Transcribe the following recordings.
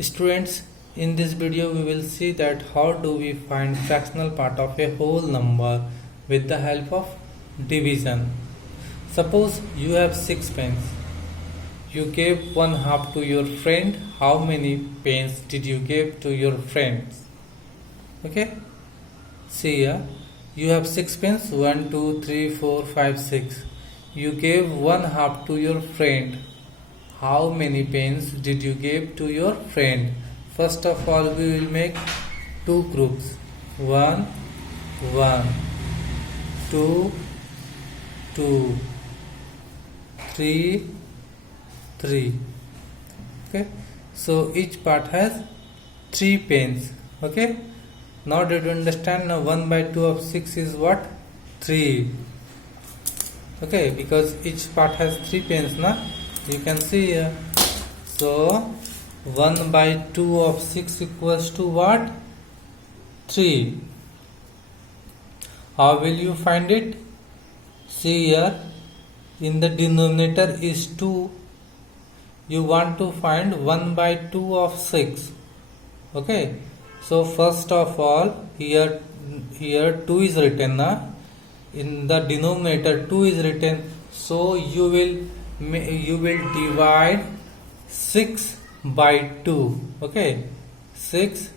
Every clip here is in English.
Students, in this video we will see that how do we find fractional part of a whole number with the help of division. Suppose you have 6 pens. You gave one half to your friend. How many pens did you give to your friends? Okay. See here. You have 6 pens. 1, 2, 3, 4, 5, 6. You gave one half to your friend. How many pens did you give to your friend? First of all, we will make two groups. 1, 1, 2, 2, 3, 3. Okay. So each part has 3 pens. Okay. Now did you understand? Now 1 by 2 of 6 is what? 3. Okay, because each part has 3 pens, na? You can see here. So 1 by 2 of 6 equals to what? 3. How will you find it? See here, in the denominator is 2. You want to find 1 by 2 of 6. Okay. So first of all, here 2 is written, na? In the denominator 2 is written. So you will divide 6 by 2. Okay, 6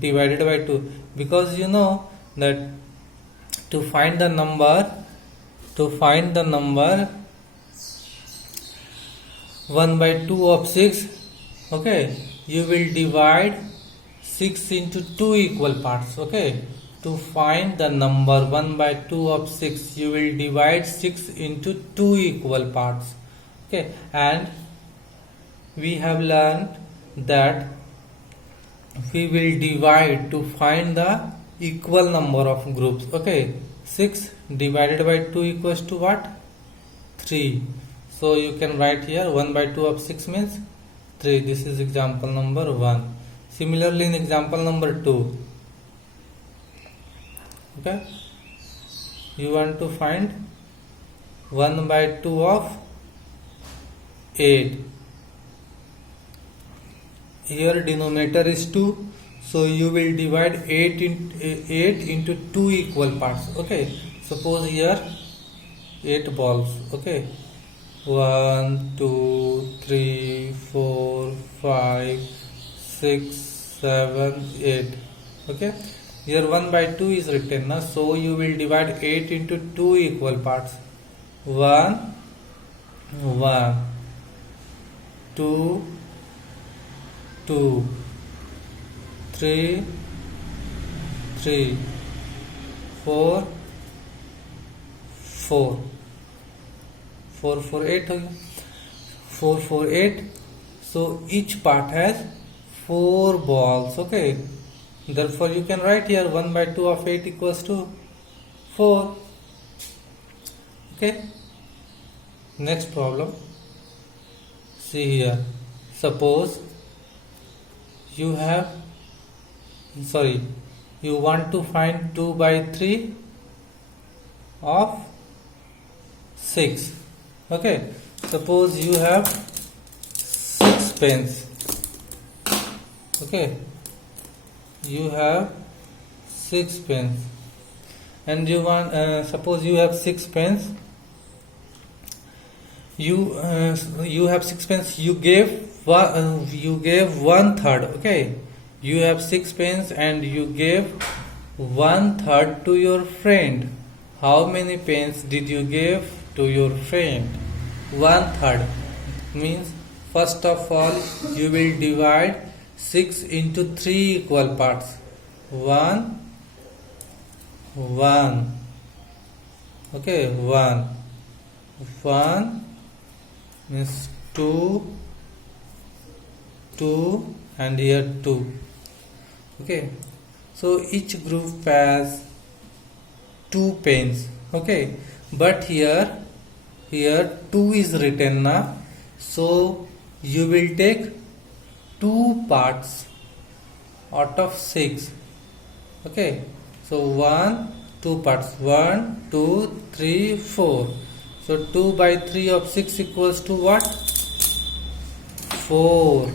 divided by 2, because you know that to find the number 1 by 2 of 6, okay, you will divide 6 into 2 equal parts. Okay, to find the number 1 by 2 of 6, you will divide 6 into 2 equal parts. Okay, and we have learned that we will divide to find the equal number of groups. Okay, 6 divided by 2 equals to what? 3. So you can write here 1 by 2 of 6 means 3. This is example number 1. Similarly, in example number 2, okay, you want to find 1 by 2 of 8. Here denominator is 2, so you will divide 8 into 2 equal parts. Okay, suppose here 8 balls. Okay, 1, 2, 3, 4, 5, 6, 7, 8. Okay, here 1 by 2 is written, na? So you will divide 8 into 2 equal parts. 1, 1, 2, 2, 3, 3, 4, 4, 4, 4, 8. 4, 4, 8. So each part has 4 balls. Okay, therefore you can write here 1 by 2 of 8 equals to 4. Okay, next problem. See here, suppose you want to find 2 by 3 of 6. Okay, suppose you have 6 pens. Okay, you have 6 pens, and you want suppose you have 6 pens. You have 6 pens. You gave 1/3. Okay, you have 6 pens and you gave 1/3 to your friend. How many pens did you give to your friend? 1/3 means first of all you will divide 6 into 3 equal parts. 1, 1. Okay, 1, 1 means 2, 2, and here 2. Okay, so each group has 2 pens. Okay, but here 2 is written, na? So you will take 2 parts out of 6. Okay, so 2 parts. 1, 2, 3, 4. So 2 by 3 of 6 equals to what? 4.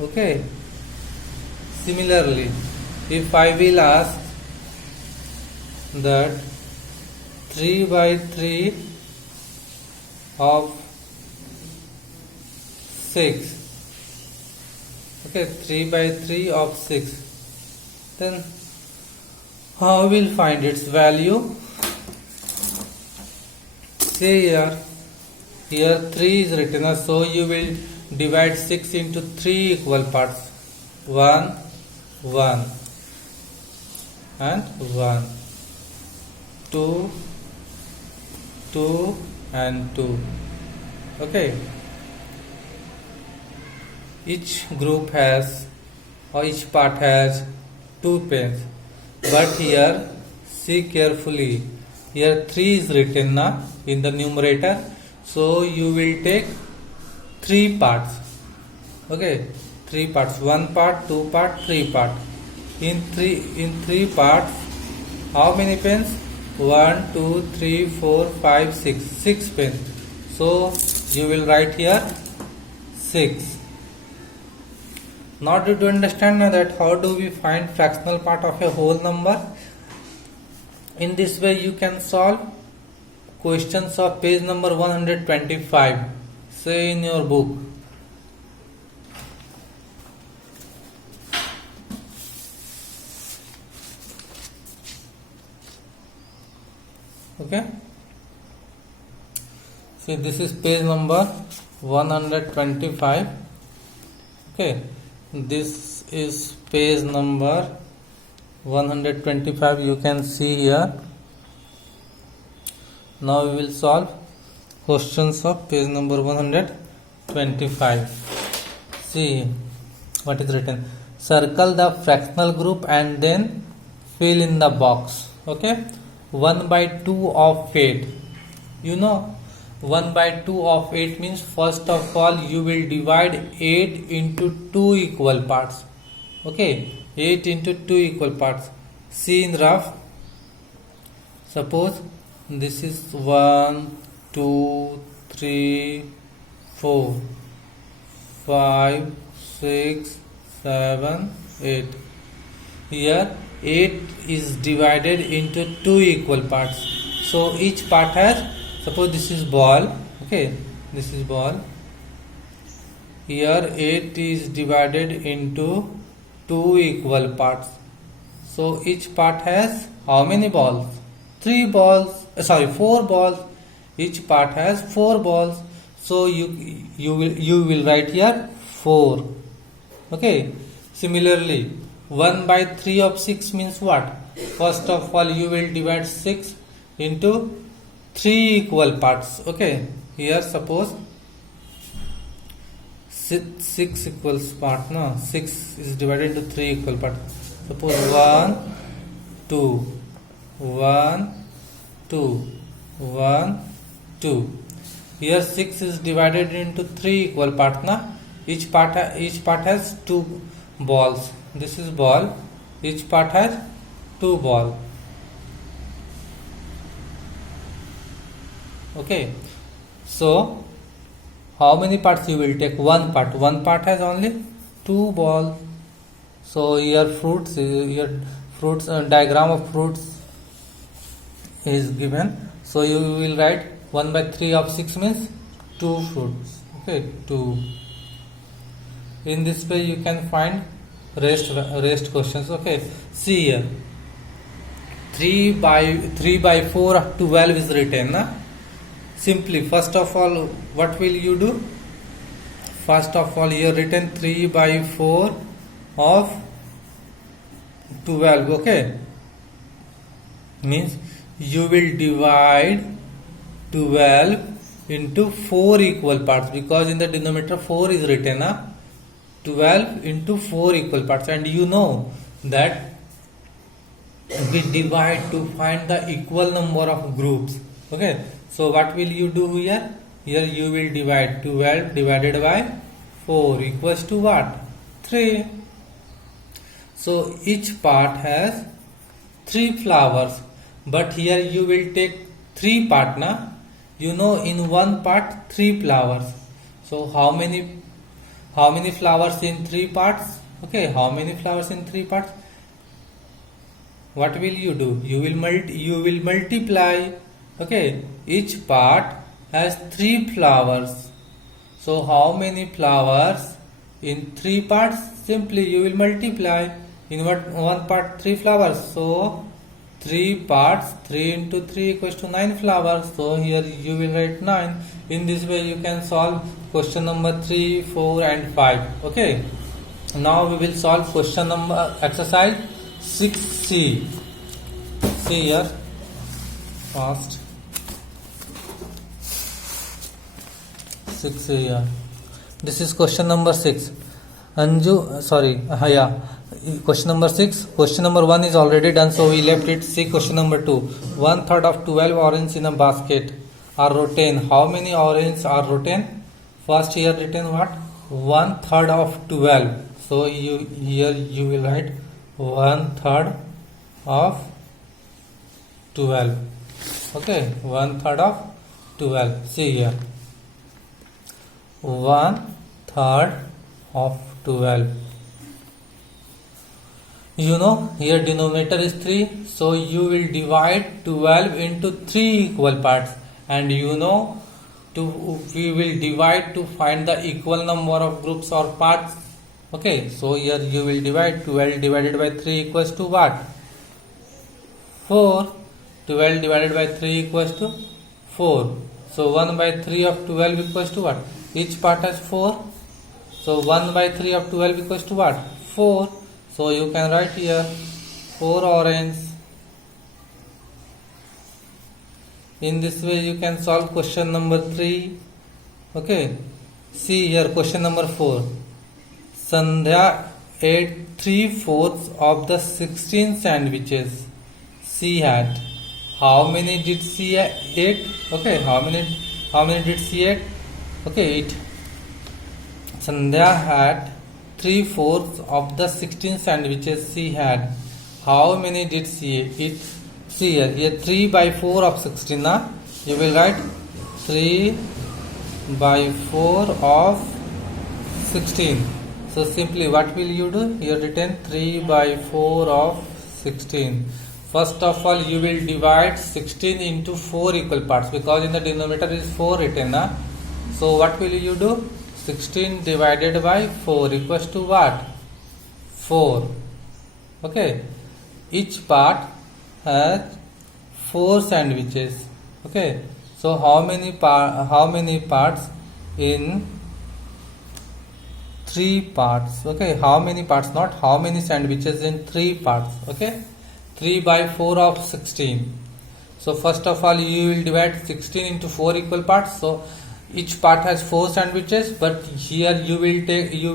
Okay. Similarly, if I will ask that 3 by 3 of 6, okay, 3 by 3 of 6, then how will find its value? See here 3 is written, so you will divide 6 into 3 equal parts. 1, 1 and 1. 2, 2 and 2. Okay. Each group has, or each part has 2 pens. But here, see carefully. Here 3 is written in the numerator. So you will take 3 parts. Okay. 3 parts. 1 part, 2 part, 3 part. In three parts, how many pens? 1, 2, 3, 4, 5, 6. 6 pens. So you will write here 6. Now did you understand now that how do we find fractional part of a whole number? In this way you can solve questions of page number 125. Say in your book. Okay. See, this is page number 125. Okay. This is page number 125. You can see here. Now we will solve questions of page number 125. See what is written. Circle the fractional group and then fill in the box. Okay. 1 by 2 of 8. You know 1 by 2 of 8 means first of all you will divide 8 into 2 equal parts. Okay. 8 into 2 equal parts. See in rough. Suppose this is 1, 2, 3, 4, 5, 6, 7, 8. Here 8 is divided into 2 equal parts. So each part has, suppose this is ball. Okay, this is ball. Here 8 is divided into 2 equal parts. So each part has how many balls? 4 balls. Each part has 4 balls. So you will write here 4. Okay. Similarly, 1 by 3 of 6 means what? First of all you will divide 6 into 3 equal parts. Okay. Here suppose 6 equals part. No, 6 is divided into 3 equal parts. Suppose 1, 2, 1, 2, 1, 2. Here 6 is divided into 3 equal parts. Na? Each part has 2 balls. This is ball. Each part has 2 balls. Okay. So how many parts you will take? 1 part. 1 part has only 2 balls. So here diagram of fruits is given. So you will write 1 by 3 of 6 means 2 fruits. Okay, 2. In this way you can find rest questions. Okay, see here 3 by 4 of 12 is written. Na? Simply first of all what will you do? First of all here written 3 by 4 of 12. Okay, means you will divide 12 into 4 equal parts, because in the denominator 4 is written. 12 into 4 equal parts, and you know that we divide to find the equal number of groups. Okay, so what will you do here? Here you will divide 12 divided by 4 equals to what? 3. So each part has 3 flowers, but here you will take 3 part. Na? You know in one part 3 flowers. So how how many flowers in 3 parts? Okay, how many flowers in 3 parts? What will you do? You will multiply. Okay, each part has 3 flowers. So how many flowers in 3 parts? Simply you will multiply. In one part 3 flowers. So 3 parts, 3 into 3 equals to 9 flowers. So here you will write 9. In this way you can solve question number 3, 4 and 5. Okay. Now we will solve question number exercise 6C. See here fast. 6 here. This is question number 6. Question number 6. Question number 1 is already done, so we left it. See question number 2. 1/3 of 12 oranges in a basket are rotten. How many oranges are rotten? First here written what? 1/3 of 12. So here you will write 1/3 of 12. Okay, 1/3 of 12. See here. 1/3 of 12. You know here denominator is 3, so you will divide 12 into 3 equal parts, and you know we will divide to find the equal number of groups or parts. Okay, so here you will divide 12 divided by 3 equals to what? 4. 12 divided by 3 equals to 4. So 1/3 of 12 equals to what? Each part has 4. So 1/3 of 12 equals to what? 4. So you can write here 4 oranges. In this way you can solve question number 3. Okay. See here question number 4. Sandhya ate 3/4 of the 16 sandwiches she had. How many did she eat? Okay, how many did she eat? Okay, eat. Sandhya had 3/4 of the 16 sandwiches she had. How many did she eat? See here 3/4 of 16. You will write 3/4 of 16. So simply what will you do? Here written 3/4 of 16. First of all you will divide 16 into 4 equal parts, because in the denominator is 4 written. So what will you do? 16 divided by 4 equals to what? 4. Okay. Each part has 4 sandwiches. Okay. So how many parts in 3 parts? Okay. How many parts? Not how many sandwiches in 3 parts. Okay. 3/4 of 16. So first of all you will divide 16 into 4 equal parts. So each part has 4 sandwiches, but here you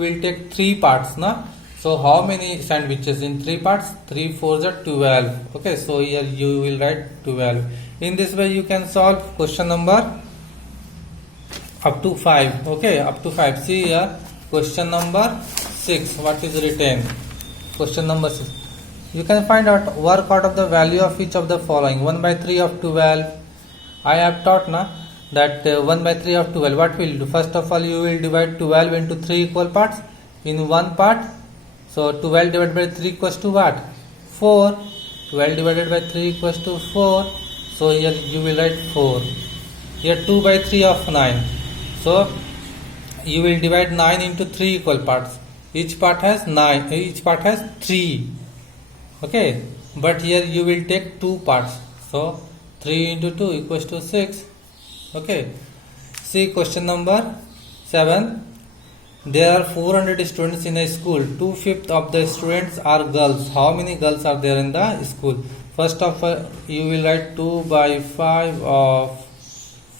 will take 3 parts. So how many sandwiches in 3 parts? 3 4s are 12. Okay, so here you will write 12. In this way you can solve question number up to 5. Okay, up to 5. See here question number 6. What is written? Question number 6. You can find out, work out of the value of each of the following. 1/3 of 12. I have taught that 1/3 of 12. What will you do? First of all you will divide 12 into 3 equal parts. In one part, so 12 divided by 3 equals to what? 4. 12 divided by 3 equals to 4. So here you will write 4. Here 2/3 of 9. So you will divide 9 into 3 equal parts. Each part has 3. Okay, but here you will take 2 parts. So 3 into 2 equals to 6. Okay. See question number 7. There are 400 students in a school. 2/5 of the students are girls. How many girls are there in the school? First of all you will write 2/5 of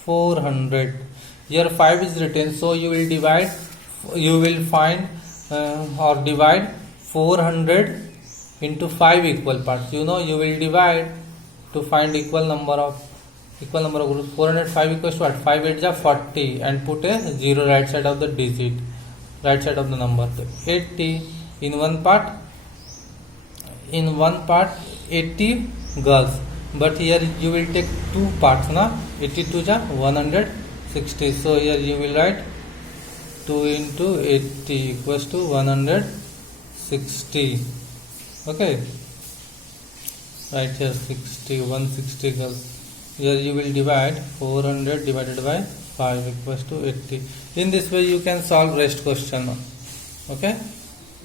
400. Here 5 is written, so you will divide. You will find or divide 400 into 5 equal parts. You know you will divide to find equal number of groups. 405 equals to what? 5 8s are 40, and put a 0 right side of the digit, right side of the number. So 80 in one part 80 girls, but here you will take 2 parts. 82 is 160. So here you will write 2 into 80 equals to 160. Okay, right here 60, 160 girls. Here you will divide 400 divided by 5 equals to 80. In this way you can solve rest question. Okay.